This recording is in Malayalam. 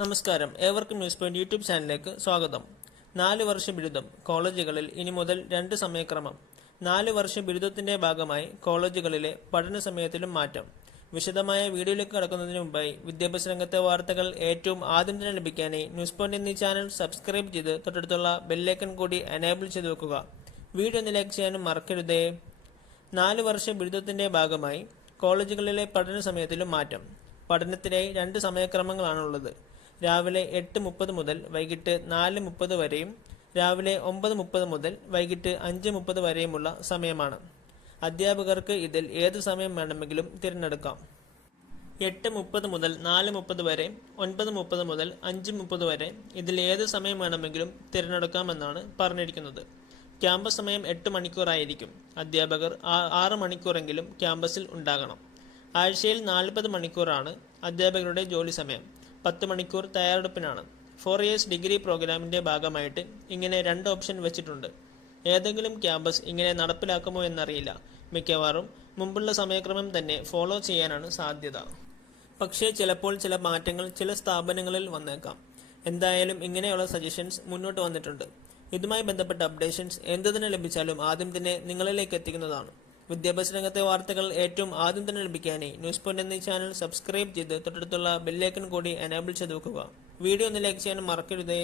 നമസ്കാരം. ഏവർക്കും ന്യൂസ് പോയിന്റ് യൂട്യൂബ് ചാനലിലേക്ക് സ്വാഗതം. നാല് വർഷ ബിരുദം കോളേജുകളിൽ ഇനി മുതൽ രണ്ട് സമയക്രമം. നാല് വർഷ ബിരുദത്തിന്റെ ഭാഗമായി കോളേജുകളിലെ പഠന സമയത്തിലും മാറ്റം. വിശദമായ വീഡിയോയിലേക്ക് കടക്കുന്നതിന് മുമ്പായി വിദ്യാഭ്യാസ രംഗത്തെ വാർത്തകൾ ഏറ്റവും ആദ്യം തന്നെ ലഭിക്കാനായി ന്യൂസ് പോയിന്റ് എന്നീ ചാനൽ സബ്സ്ക്രൈബ് ചെയ്ത് തൊട്ടടുത്തുള്ള ബെല്ലൈക്കൺ കൂടി എനേബിൾ ചെയ്ത് വെക്കുക. വീഡിയോ ഒന്ന് ലൈക്ക് ചെയ്യാനും മറക്കരുതേ. നാല് വർഷ ബിരുദത്തിന്റെ ഭാഗമായി കോളേജുകളിലെ പഠന സമയത്തിലും മാറ്റം. പഠനത്തിനായി രണ്ട് സമയക്രമങ്ങളാണുള്ളത്. രാവിലെ എട്ട് മുപ്പത് മുതൽ വൈകിട്ട് നാല് മുപ്പത് വരെയും രാവിലെ ഒമ്പത് മുപ്പത് മുതൽ വൈകിട്ട് അഞ്ച് മുപ്പത് വരെയുമുള്ള സമയമാണ്. അധ്യാപകർക്ക് ഇതിൽ ഏത് സമയം വേണമെങ്കിലും തിരഞ്ഞെടുക്കാം. എട്ട് മുപ്പത് മുതൽ നാല് മുപ്പത് വരെ ഒൻപത് മുപ്പത് മുതൽ അഞ്ച് മുപ്പത് വരെ ഇതിൽ ഏത് സമയം വേണമെങ്കിലും തിരഞ്ഞെടുക്കാമെന്നാണ് പറഞ്ഞിരിക്കുന്നത്. ക്യാമ്പസ് സമയം എട്ട് മണിക്കൂറായിരിക്കും. അധ്യാപകർ ആറ് മണിക്കൂറെങ്കിലും ക്യാമ്പസിൽ ഉണ്ടാകണം. ആഴ്ചയിൽ നാൽപ്പത് മണിക്കൂറാണ് അധ്യാപകരുടെ ജോലി സമയം. പത്ത് മണിക്കൂർ തയ്യാറെടുപ്പിനാണ്. ഫോർ ഇയേഴ്സ് ഡിഗ്രി പ്രോഗ്രാമിന്റെ ഭാഗമായിട്ട് ഇങ്ങനെ രണ്ട് ഓപ്ഷൻ വെച്ചിട്ടുണ്ട്. ഏതെങ്കിലും ക്യാമ്പസ് ഇങ്ങനെ നടപ്പിലാക്കുമോ എന്നറിയില്ല. മിക്കവാറും മുമ്പുള്ള സമയക്രമം തന്നെ ഫോളോ ചെയ്യാനാണ് സാധ്യത. പക്ഷേ ചിലപ്പോൾ ചില മാറ്റങ്ങൾ ചില സ്ഥാപനങ്ങളിൽ വന്നേക്കാം. എന്തായാലും ഇങ്ങനെയുള്ള സജഷൻസ് മുന്നോട്ട് വന്നിട്ടുണ്ട്. ഇതുമായി ബന്ധപ്പെട്ട അപ്ഡേഷൻസ് എന്തു തന്നെ ലഭിച്ചാലും ആദ്യം തന്നെ നിങ്ങളിലേക്ക് എത്തിക്കുന്നതാണ്. വിദ്യാഭ്യാസ രംഗത്തെ വാർത്തകൾ ഏറ്റവും ആദ്യം തന്നെ ലഭിക്കാനായി ന്യൂസ് പോയിന്റ് എന്നീ ചാനൽ സബ്സ്ക്രൈബ് ചെയ്ത് തൊട്ടടുത്തുള്ള ബെല്ലൈക്കൺ കൂടി എനേബിൾ ചെയ്ത് വെക്കുക. വീഡിയോ ഒന്ന് ലൈക്ക് ചെയ്യാൻ മറക്കരുതേ.